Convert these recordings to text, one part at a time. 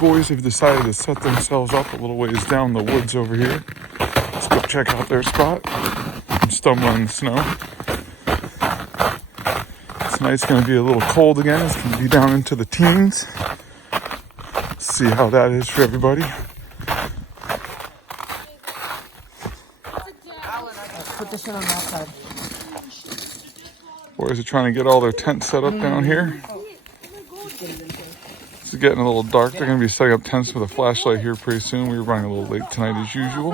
boys have decided to set themselves up a little ways down the woods over here. Let's go check out their spot. I'm stumbling in the snow. Tonight's going to be a little cold again. It's going to be down into the teens. Let's see how that is for everybody. Put this shit on that side. Boys are trying to get all their tents set up down here. It's getting a little dark. They're going to be setting up tents with a flashlight here pretty soon. We were running a little late tonight as usual.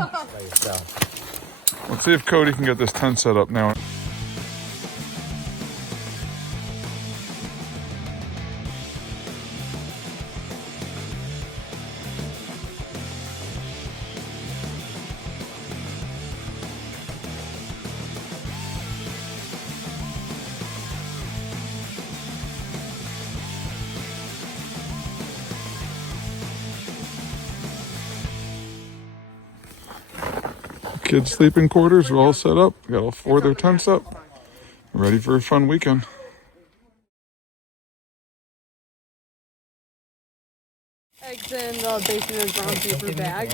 Let's see if Cody can get this tent set up now. Kids' sleeping quarters are all set up. Got all 4 of their tents up. Ready for a fun weekend. Eggs in the bacon and brown paper bag.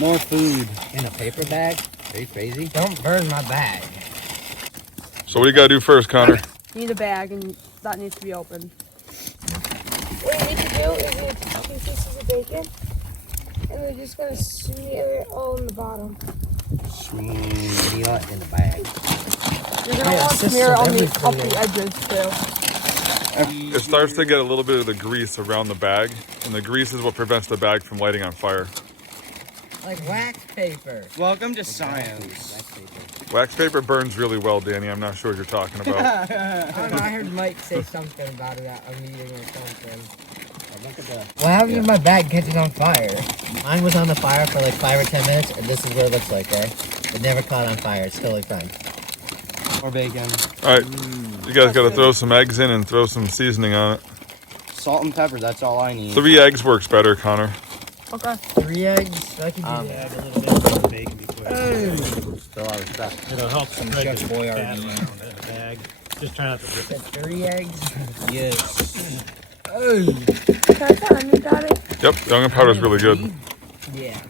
More food in a paper bag? Are you crazy? Don't burn my bag. So what do you gotta do first, Connor? You need a bag and that needs to be open. What you need to do is you need to take 2 pieces of bacon and we're just gonna smear it all in the bottom. Smear it in the bag. You're gonna want to smear it on the edges too. It starts to get a little bit of the grease around the bag, and the grease is what prevents the bag from lighting on fire. Like wax paper. Welcome to science. Wax paper burns really well, Danny. I'm not sure what you're talking about. I don't know, I heard Mike say something about it at a meeting or something. What happened if my bag catches on fire? Mine was on the fire for like 5 or 10 minutes, and this is what it looks like, right? It never caught on fire. It's totally fine. More bacon. All right, you guys got to throw some eggs in and throw some seasoning on it. Salt and pepper, that's all I need. 3 eggs works better, Connor. Okay. 3 eggs? I can do that. Add a little bit of bacon before Still out of stuff. it'll help spread Chef the Boy fat already. around in the bag. Just try not to rip it. 3 eggs? Yes. Can I try a new daddy? Yep, the onion powder is really good. Yeah.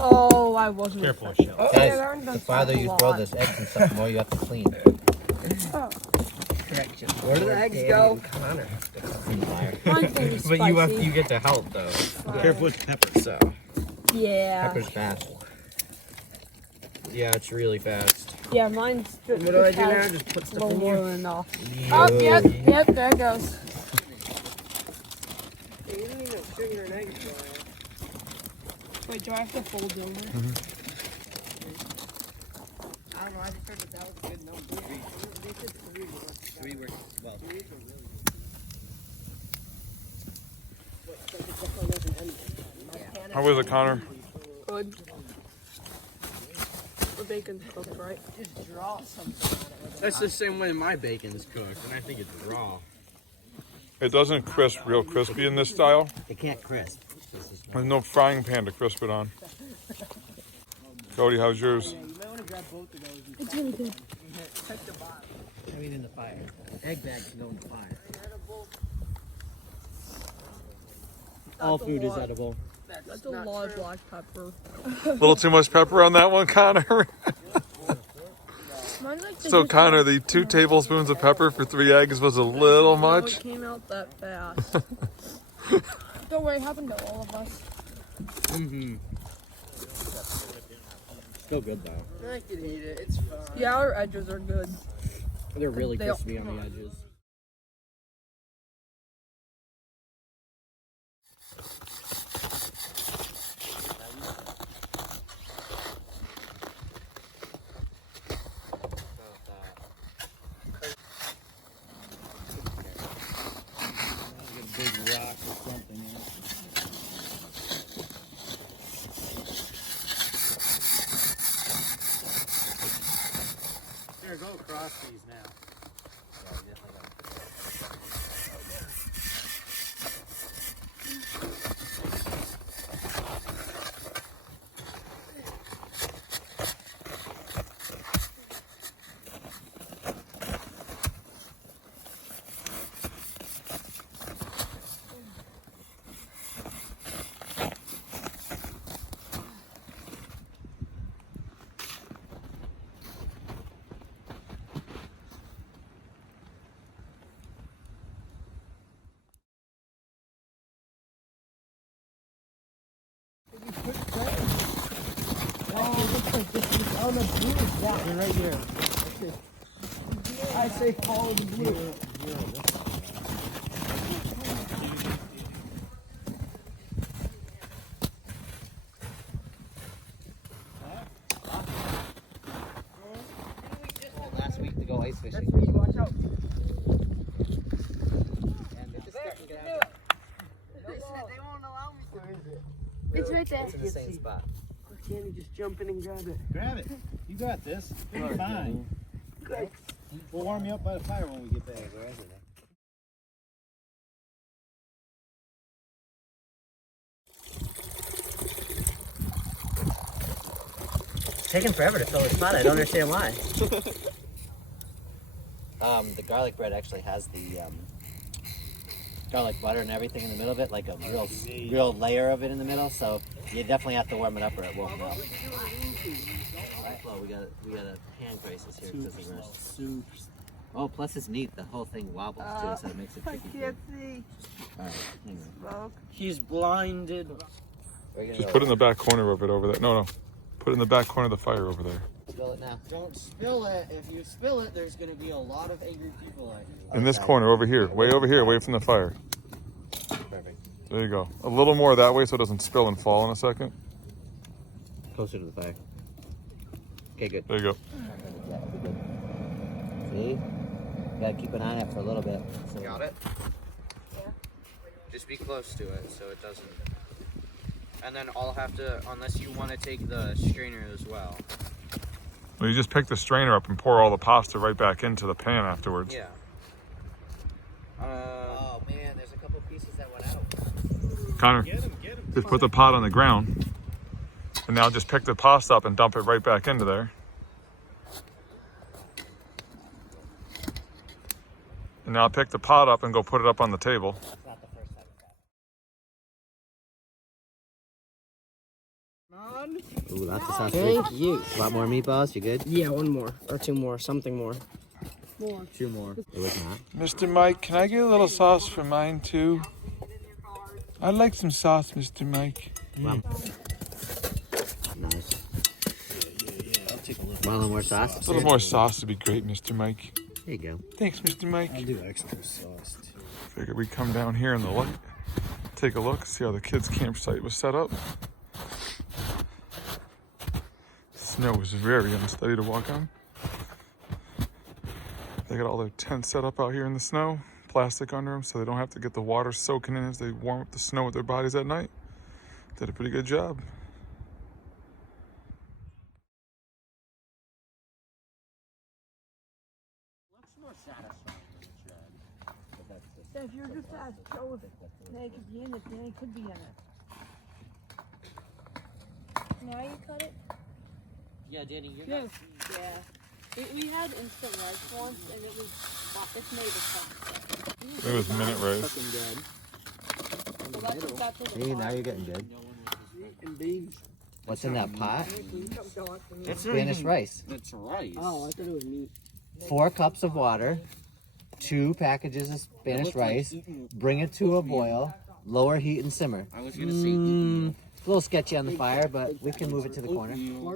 Oh, I wasn't. Careful, Shell. Guys, the farther you throw this eggs and stuff, the more you have to clean. Oh. Correction. Where do the eggs go? Connor. Mine's gonna be spicy. But you get to help though. Careful with the pepper. So Yeah. pepper's fast. Yeah, it's really fast. Yeah, mine's What do I do now? Just put stuff in more here? than enough. Oh, yep, there it goes. Wait, do I have to fold it over? I don't know, I just heard that was a good number. They said 3 works well. How is it, Connor? Good. The bacon's cooked, right? Just draw something. That's the same way my bacon is cooked, and I think it's raw. It doesn't crisp real crispy in this style. It can't crisp. There's no frying pan to crisp it on. Cody, how's yours? It's really good. I mean, in the fire. Egg bags can go in the fire. All food is edible. That's a lot of black pepper. A little too much pepper on that one, Connor. Mine's like So, Connor, the 2 tablespoons of pepper for 3 eggs was a little No, much. it came out that fast. Don't worry, it happened to all of us. Mm-hmm. Still good though. I can eat it, it's fine. Yeah, our edges are good. They're really They- crispy on the edges. Big rock or something. Here, go across these now. Oh, the blue is that one right here. I say follow the blue. Last week to go ice fishing. That's where you watch out. And it's They won't allow me to. Where is it? It's right there. It's in the same spot. Can't you just jump in and grab it? Grab it. You got this. You're fine. Good. We'll warm you up by the fire when we get back. Where is it? It's taking forever to fill this pot. I don't understand why. The garlic bread actually has the garlic butter and everything in the middle of it, like a real layer of it in the middle. So you definitely have to warm it up or it won't melt. Well, we got a hand crisis here because of rust. Oh, plus it's neat. The whole thing wobbles too, so it makes it tricky. I can't see. All right, hang on. Smoke. He's blinded. Just put it in the back corner of it over there. No. Put it in the back corner of the fire over there. Spill it now. Don't spill it. If you spill it, there's going to be a lot of angry people at you. In this corner over here. Way over here, away from the fire. Perfect. There you go. A little more that way so it doesn't spill and fall in a second. Closer to the fire. Okay, good. There you go. Yeah, we'll be good. See? Gotta keep an eye on it for a little bit. So Got it? Yeah. Just be close to it so it doesn't. And then I'll have to, unless you want to take the strainer as well. Well, you just pick the strainer up and pour all the pasta right back into the pan afterwards. Yeah. oh man, there's a couple pieces that went out. Connor, just put the pot on the ground. And now just pick the pasta up and dump it right back into there. And now pick the pot up and go put it up on the table. It's not the first time it's happened. Ooh, lots of sauce. Thank you. A lot more meatballs, you good? Yeah, one more. Or two more. Something more. Two more. It was not. Mr. Mike, can I get a little sauce for mine too? I'd like some sauce, Mr. Mike. Wow. Nice. I'll take a look. Want a little more sauce? A little more sauce would be great, Mr. Mike. There you go. Thanks, Mr. Mike. I'll do extra sauce too. Figured we'd come down here in the light, take a look, see how the kids' campsite was set up. Snow was very unsteady to walk on. They got all their tents set up out here in the snow, plastic under them, so they don't have to get the water soaking in as they warm up the snow with their bodies at night. Did a pretty good job. If you're just as show if they could be in it, then it could be in it. Now you cut it? Yeah, Danny, you're Yes. Yeah. We had instant rice once, and it's made of stuff. It was minute rice. So that's what that's what See, now you're getting good. And beans. What's in that pot? It's Spanish rice. It's rice. Oh, I thought it was meat. 4 cups of water, 2 packages of Spanish rice, bring it to a boil, lower heat and simmer. I was going to say A little sketchy on the fire, but we can move it to the corner.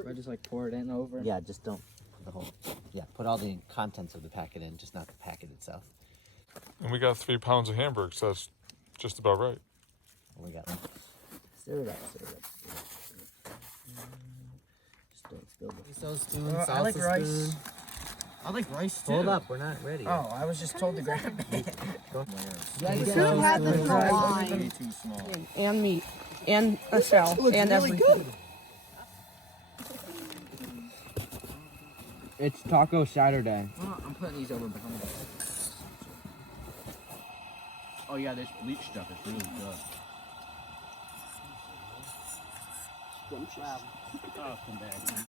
I just like pour it in over. Yeah, just don't put the whole. Yeah, put all the contents of the packet in, just not the packet itself. And we got 3 pounds of hamburgers, so that's just about right. What we got? Stir it up, stir it up. Just don't spill it. Miso spoon, salsa I like rice. spoon. I like rice too. Hold up, we're not ready. Oh, I was just told to grab it. We should have had this in a line. Too small. And meat. And a shell. And everything. It's Taco Saturday. I'm putting these over behind us. Oh yeah, this bleach stuff is really good. Oh, come back.